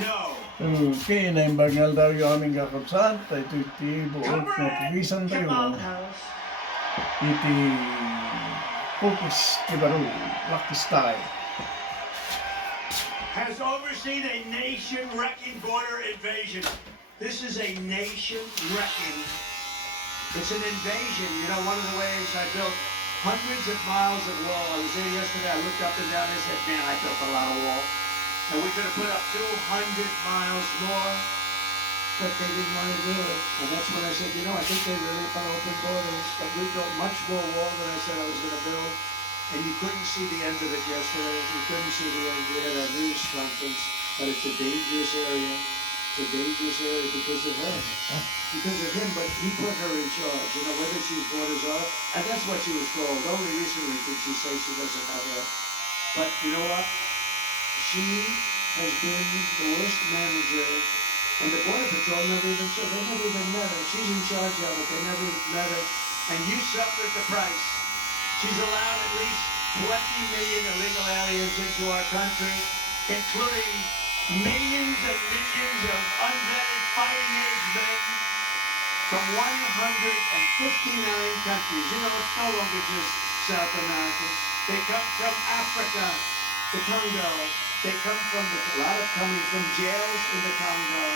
No. Okay, naimbagal daw yung aming kakabsat. Ito iti buot na pugisan tayo. Iti focus kibaru, lucky style. Has overseen a nation-wrecking border invasion. This is a nation-wrecking. It's an invasion. You know, one of the ways I built hundreds of miles of wall. I was there yesterday. I looked up and down and said, man, I built a lot of wall. And we could have put up 200 miles more, but they didn't want to do it. And that's when I said, you know, I think they really want to open borders. But we built much more wall than I said I was going to build. And you couldn't see the end of it yesterday. You couldn't see the end. We had a news conference, but it's a dangerous area. It's a dangerous area because of her. Because of him, but he put her in charge. You know, whether she's borders are, and that's what she was told. Only recently did she say she doesn't have her. But you know what? She has been the worst manager, and the Border Patrol never even saw. They never even met her. She's in charge of it. They never even met her. And you suffered the price. She's allowed at least 20 million illegal aliens into our country, including millions and millions of unvetted fighting age men from 159 countries. You know, it's no longer just South America. They come from Africa, the Congo. They come from a lot of coming from jails in the Congo.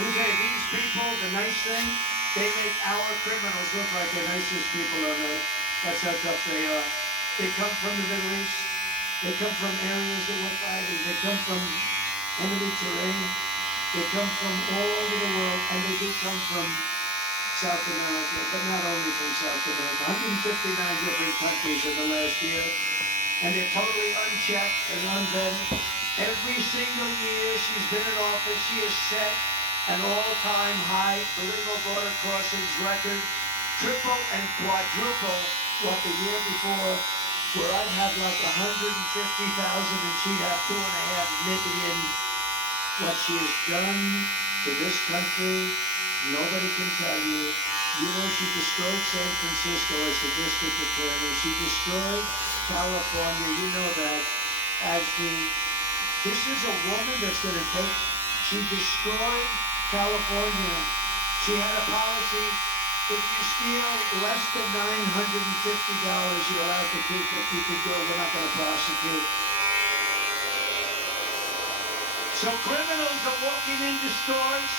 Let me tell you, these people, the nice thing, they make our criminals look like the nicest people on earth. That's how tough they are. They come from the Middle East. They come from areas that we're fighting. They come from enemy terrain. They come from all over the world, and they do come from South America, but not only from South America. 159 different countries in the last year, and they're totally unchecked and unvetted. Every single year she's been in office, she has set an all-time high illegal border crossings record, triple and quadruple what the year before, where I'd have like 150,000 and she'd have 2.5 million. What she has done to this country, nobody can tell you. You know, she destroyed San Francisco as the district attorney. She destroyed California. You know that. This is a woman that's going to take. She destroyed California. She had a policy. If you steal less than $950, you're allowed to keep it. You can go. We're not going to prosecute. So criminals are walking into stores,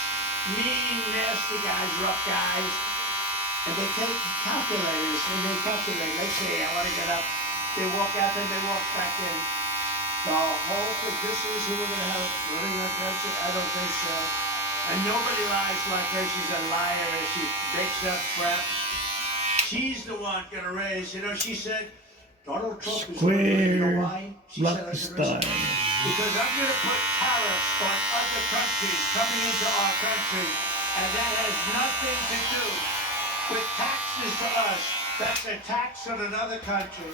mean, nasty guys, rough guys, and they take calculators and they calculate. They say, I want to get up. They walk out, then they walk back in. The whole thing, this is who we're going to have running our country? I don't think so. And nobody lies like her. She's a liar. She makes up crap. She's the one going to raise. You know, she said, Donald Trump is going to, you know why? She said, because I'm going to put tariffs on other countries coming into our country, and that has nothing to do with taxes to us. That's a tax on another country.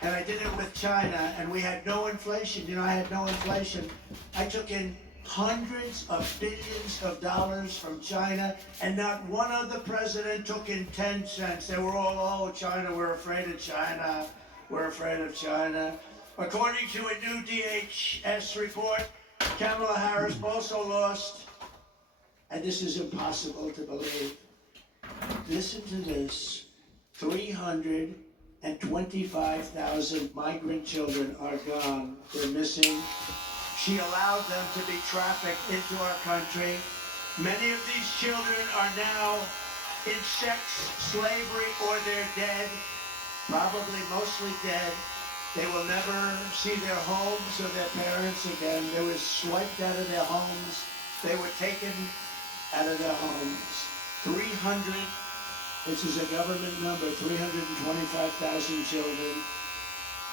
And I did it with China, and we had no inflation. You know, I had no inflation. I took in hundreds of billions of dollars from China, and not one other president took in 10 cents. They were all, oh, China, we're afraid of China. We're afraid of China. According to a new DHS report, Kamala Harris also lost, and this is impossible to believe. Listen to this. 325,000 migrant children are gone. They're missing. She allowed them to be trafficked into our country. Many of these children are now in sex slavery or they're dead, probably mostly dead. They will never see their homes or their parents again. They were swiped out of their homes. They were taken out of their homes. 300, this is a government number, 325,000 children.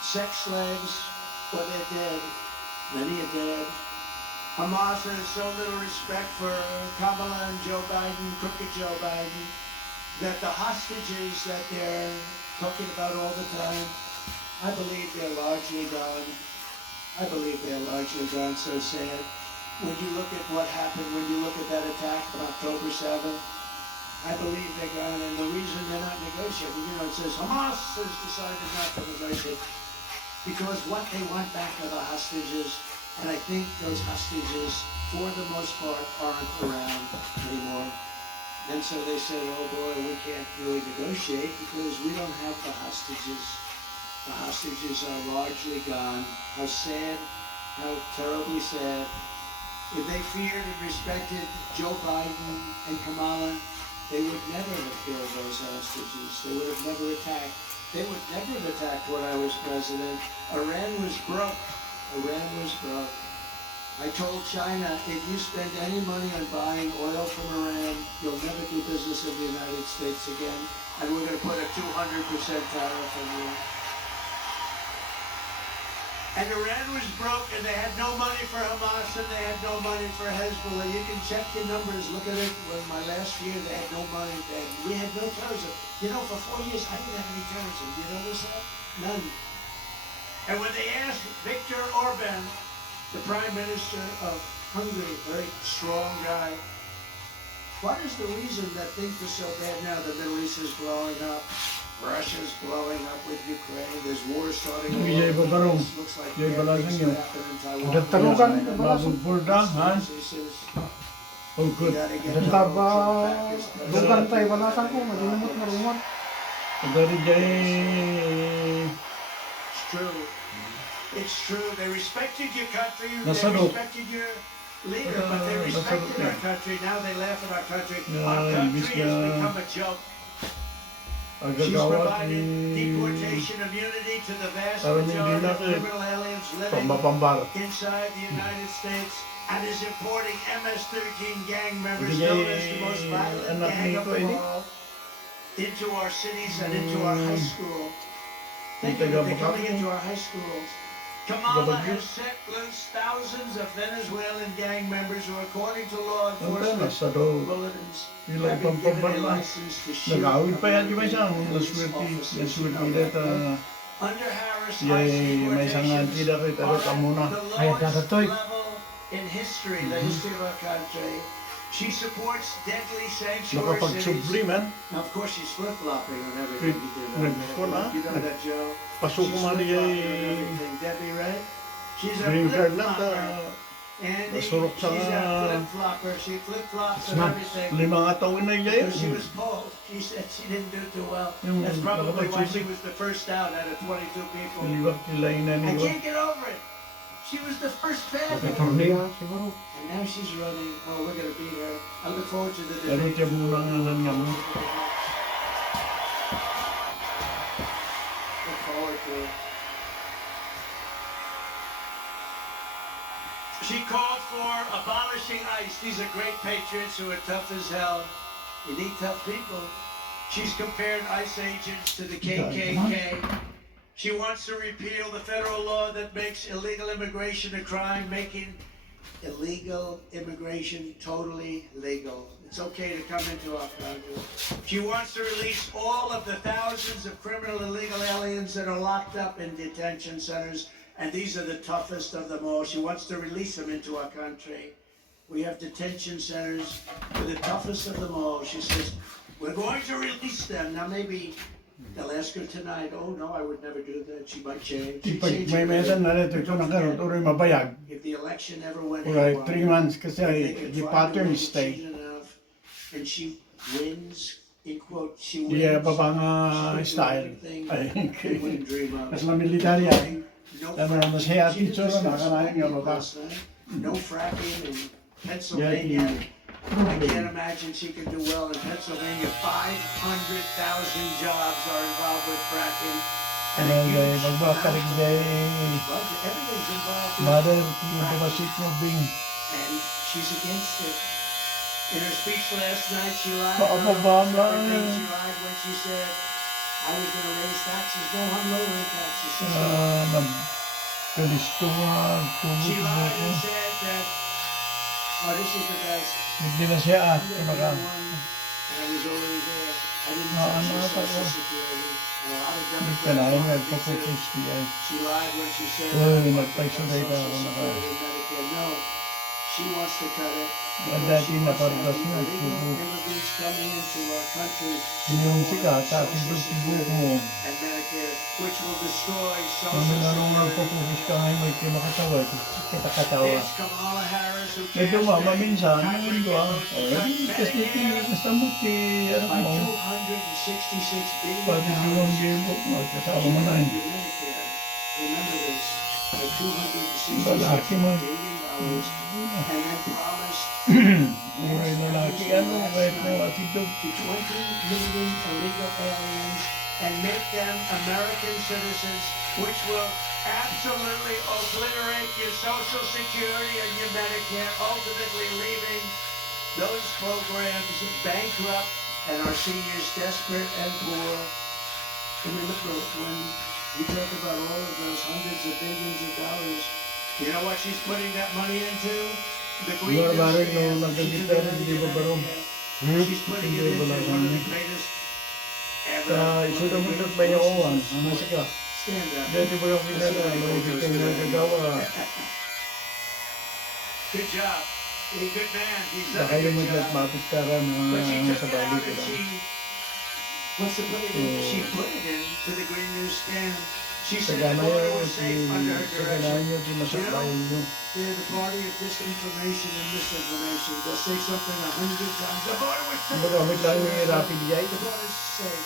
Sex slaves, or they're dead. Many are dead. Hamas has so little respect for Kamala and Joe Biden, crooked Joe Biden, that the hostages that they're talking about all the time, I believe they're largely gone. I believe they're largely gone. So sad. When you look at what happened, when you look at that attack on October 7th, I believe they're gone. And the reason they're not negotiating, you know, it says Hamas has decided not to negotiate. Because what they want back are the hostages. And I think those hostages, for the most part, aren't around anymore. And so they said, oh boy, we can't really negotiate because we don't have the hostages. The hostages are largely gone. How sad, how terribly sad. If they feared and respected Joe Biden and Kamala, they would never have killed those hostages. They would have never attacked. They would never have attacked when I was president. Iran was broke. Iran was broke. I told China, if you spend any money on buying oil from Iran, you'll never do business in the United States again. And we're going to put a 200% tariff on you. And Iran was broke, and they had no money for Hamas, and they had no money for Hezbollah. You can check the numbers. Look at it. In my last year, they had no money. We had no terrorism. You know, for 4 years, I didn't have any terrorism. Do you notice that? None. And when they asked Viktor Orban, the Prime Minister of Hungary, very strong guy, what is the reason that things are so bad now? The Middle East is blowing up. Russia's blowing up with Ukraine. There's war starting all over the place. Looks like bad things will happen in Taiwan. Bagong puldahan. He says, Oh, you good. gotta get Dentag Donald ba Trump back as president. lugar tayo balasan ko, madinamot marungan. Dari jay It's true. It's true. They respected your country. They Nasarok. respected your leader, but they respected Nasarok our yan. country. Now they laugh at our country. Yeah, Our country imbis has na become a joke. She's agagawat provided ni deportation immunity to the vast Parang majority hindi of na criminal aliens living pambapambar. inside the United States and is importing MS-13 gang members, Hindi known as the most violent anak gang ni of ko, them ini. all, into our cities and into our high school. Think Hindi of it, taga they're coming Makati. into our high schools. Kamala Gabagyo. has set loose thousands of Venezuelan gang members who, according to law Ang enforcement sa do. bulletins, Ilang have been given a pampabala. license to shoot Nag-awit pa yan di ba American siya? police Naswerte. officers. You know Naswerte that, dito. right? Under Harris, ICE Yay, may isang deportations tidak kita are ito muna. at the Ay, lowest dadatoy. level in history, the history of our country. She supports deadly sanctuary cities. Nakapag-subli man. Now, of course, she's flip-flopping on everything you do. Nag-wala. You know that, Joe? Pasok She's ko man flip-flopping on niya everything. Debbie, right? She's a green card lang ta. flip-flopper. And Nasurok sa she's a flip-flopper. She flip-flops on everything. Lima nga taon na niya Because she yun. was polled. She said she didn't do too well. Yung That's probably why she nakapag-subli. was the first out of 22 people. Liwak kilay na I niyo. can't get over it. She was the first bad Okay, one. torneo siguro. And now she's running. Oh, we're going to beat her. I look forward to the Pero debate. siya muna nga nga mo. Look forward to it. She called for abolishing ICE. These are great patriots who are tough as hell. You need tough people. She's compared ICE agents to the KKK. She wants to repeal the federal law that makes illegal immigration a crime, making illegal immigration totally legal. It's okay to come into our country. She wants to release all of the thousands of criminal illegal aliens that are locked up in detention centers, and these are the toughest of them all. She wants to release them into our country. We have detention centers for the toughest of them all. She says, we're going to release them. Now maybe they'll ask her tonight, oh no, I would never do that. She might change. She'd Ipag change may her medan mind. na rin ito na karoon. Ito rin mabayag. If the election ever went Alright, haywire, 3 months kasi if ay they could di find a pattern way to stay. cheat enough, and she wins, in quote, she wins. Di pa pa nga she could do style. anything Ay, they wouldn't dream of. Kasi na militar yan. No Ano, fracking. mas haya She did teacher this na in nakanayan nga school bata. last night. No fracking in Yeah, Pennsylvania. I can't imagine she could do well in Pennsylvania. 500,000 jobs are involved with fracking. And a Ano huge gay, magbakalig amount gay. of budget. Everything's involved with Mother, yung pumasit niya bing. and she's against it. In her speech last night, she lied. Paababa Several na. things she lied when she said, I was going to raise taxes. No, I'm lowering taxes. She's not. Nagkalistuhan, She tumog lied mo. and said that, oh, this is the best. Hindi na siya I'm the kumaka. one, and I was already there. I didn't Ah, touch ano your pa Social to? Security. And a lot of Hindi Democrats ka na rin wanted me to. nagpapukisti ay. She lied when she said, Uy, "I want to cut nagpaisulay ka Social ako na ka. Security and Medicare." No, she wants to cut it. Ang dati napardas na, illegal subo. immigrants coming into our country Yung sika, Social tatindog tibo Security mo. and Medicare, which will destroy Kung Social nanong Security. nagpupukis ka ngayon, may kimakatawa, kita katawa. It's Kamala Harris who Ito cast mama, a minsan, hybrid ngayon ko vote to cut kasi Medicare basta mo ano by mo, $266 billion. pati luwang gibo, magkatawa mo na yun. Medicare, remember this, by $266 Lalaki mo. billion, and then promised Uray lalaki, ano, kahit mo atidog. to 20 million illegal aliens and make them American citizens, which will absolutely obliterate your Social Security and your Medicare, ultimately leaving those programs bankrupt and our seniors desperate and poor. And remember, when we talk about all of those hundreds of billions of dollars, you know what she's putting that money into? The Green Yung New barang Scam. no, nagkagitara, hindi ba barong? She's putting it Hindi into ba one of the lang? greatest ever. Isuda mo ito ba yung owan? Ano sika? Stand up. Dati ba yung kilala, maribig kang nagagawa. Good job. He's a good man. He's done Baka a yung good job. magmapitara But she mga took sa it out balik and ito. she wants to put it in. She put it into the Green New Scam. She said the Sagana border yun, was safe under her sagana direction. yun, di masaklayan nyo. They're the party of disinformation and misinformation. They'll say something 100 times. The border was safe. Magamit lang yung rapid yay. The border's safe.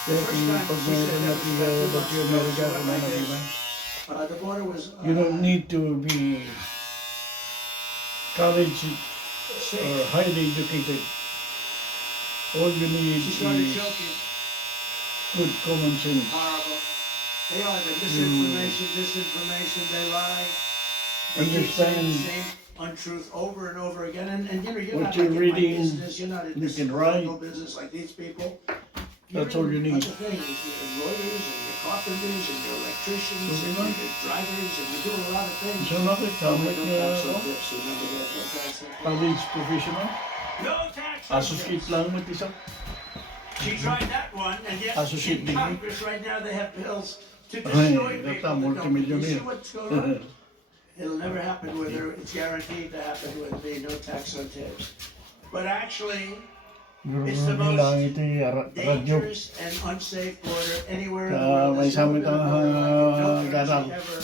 Kaya pag mayroon na tiga, ba't yung meron ka kung ano di ba? The border was You don't need to be college or highly educated. All you need She started is choking. good common sense. Horrible. They are the misinformation, disinformation, they lie. They keep saying Understand the same untruth over and over again. And you know, you're what not you're like in my reading, business, you're not in you this can write. political business like these people. That's all you need. Other things, you're lawyers and you're carpenters and you're electricians So, and diba? you're drivers and you're doing a lot of things. So bakit kamit No nga tax on ako? tips, remember that, no tax on tips. College professional? No tax on Associate tips. lang mo isa. She tried that one, and yet Associate in degree. Congress right now they have bills to Ay, destroy that's people. a multimillionaire. You see what's going on? It'll never happen with her. It's guaranteed to happen with me. No tax on tips. But actually, it's the most Bilang ito yung radyo. dangerous and unsafe border anywhere in the Ah, world. may There's never samit been a ang, border like it. No garal. country ever.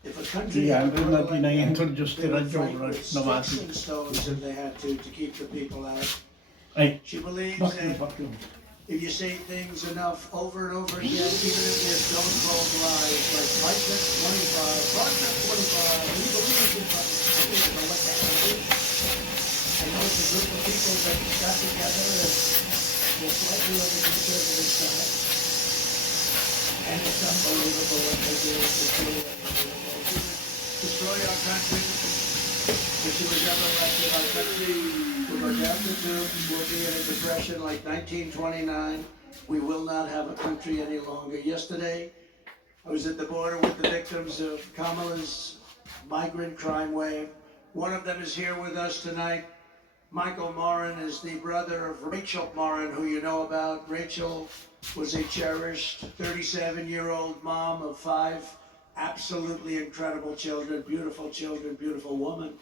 If a country Di had a andun border na like that, pinag-introduce they ni would radyo. fight with Namati. sticks and stones if they had to keep the people out. Ay, She believes bakit that if you say things enough over and over again, even if they're stone-cold lies, like Project 25, Project 25, we believe in Project. I don't know what that is. I know it's a group of people that got together and were slightly on the conservative side. And it's unbelievable what they do. It's truly unbelievable. She would destroy our country. If she was ever elected, our country will go down the tubes. We'll be in a depression like 1929. We will not have a country any longer. Yesterday, I was at the border with the victims of Kamala's migrant crime wave. One of them is here with us tonight. Michael Morin is the brother of Rachel Morin, who you know about. Rachel was a cherished 37-year-old mom of 5 absolutely incredible children, beautiful woman.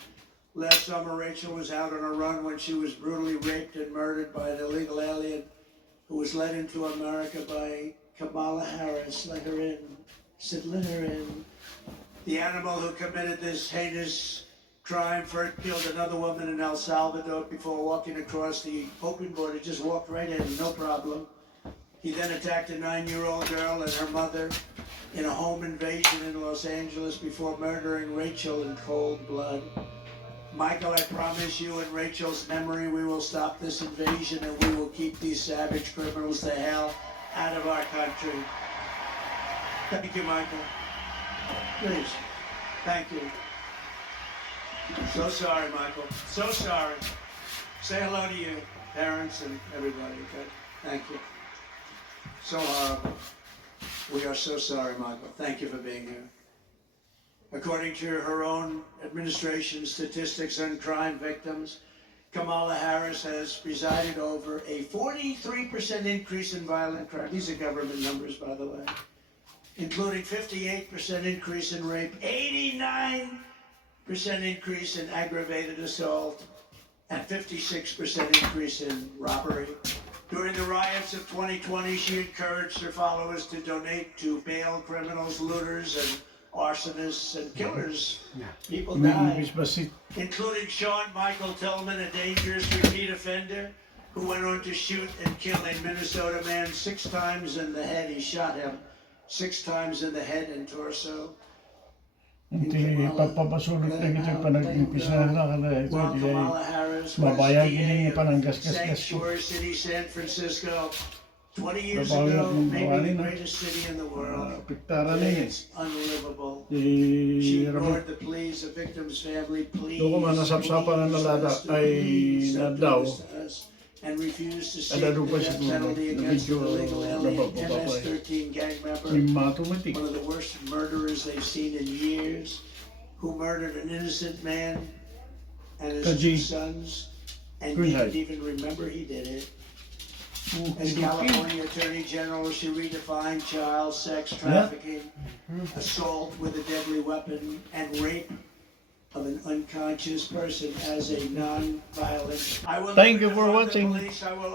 Last summer, Rachel was out on a run when she was brutally raped and murdered by an illegal alien who was led into America by Kamala Harris. Let her in. Said, let her in. The animal who committed this heinous crime first killed another woman in El Salvador before walking across the open border, just walked right in, no problem. He then attacked a 9-year-old girl and her mother in a home invasion in Los Angeles before murdering Rachel in cold blood. Michael, I promise you in Rachel's memory we will stop this invasion and we will keep these savage criminals the hell out of our country. Thank you, Michael. Please. Thank you. So sorry, Michael. So sorry. Say hello to your parents and everybody, okay? Thank you. So horrible. We are so sorry, Michael. Thank you for being here. According to her own administration statistics on crime victims, Kamala Harris has presided over a 43% increase in violent crime. These are government numbers, by the way, including 58% increase in rape, 89% increase in aggravated assault, and 56% increase in robbery. During the riots of 2020, she encouraged her followers to donate to bail criminals, looters, and arsonists and killers. People died, Umiibis ba si including Sean Michael Tillman, a dangerous repeat offender who went on to shoot and kill a Minnesota man 6 times in the head. He shot him 6 times in the head and torso. Hindi papapasulot na kita panag-impisa na kala ito While di Kamala ay Harris was mabayag DA ini of pananggasgas-gas ko. Sanctuary City, San Francisco, 20 years Babawi ago, at mong maybe bawanin, the no? greatest city in the world. Piktara na Today yun. it's unlivable. Di She Ramon. ignored the pleas of victims' family. Please, Doon ko man nasapsapan na nalada ay nadaw. and refused to seek Ada the lupa death siguro penalty na against the medyo illegal alien nabababa MS-13 gang member, yung matumatik. one of the worst murderers they've seen in years, who murdered an innocent man and his Kaji. 2 sons, and Good didn't night. even remember he did it. As California Attorney General, she redefined child sex trafficking, assault with a deadly weapon, and rape of an unconscious person as a non-violent. I will Thank never you for defund the watching. police. I will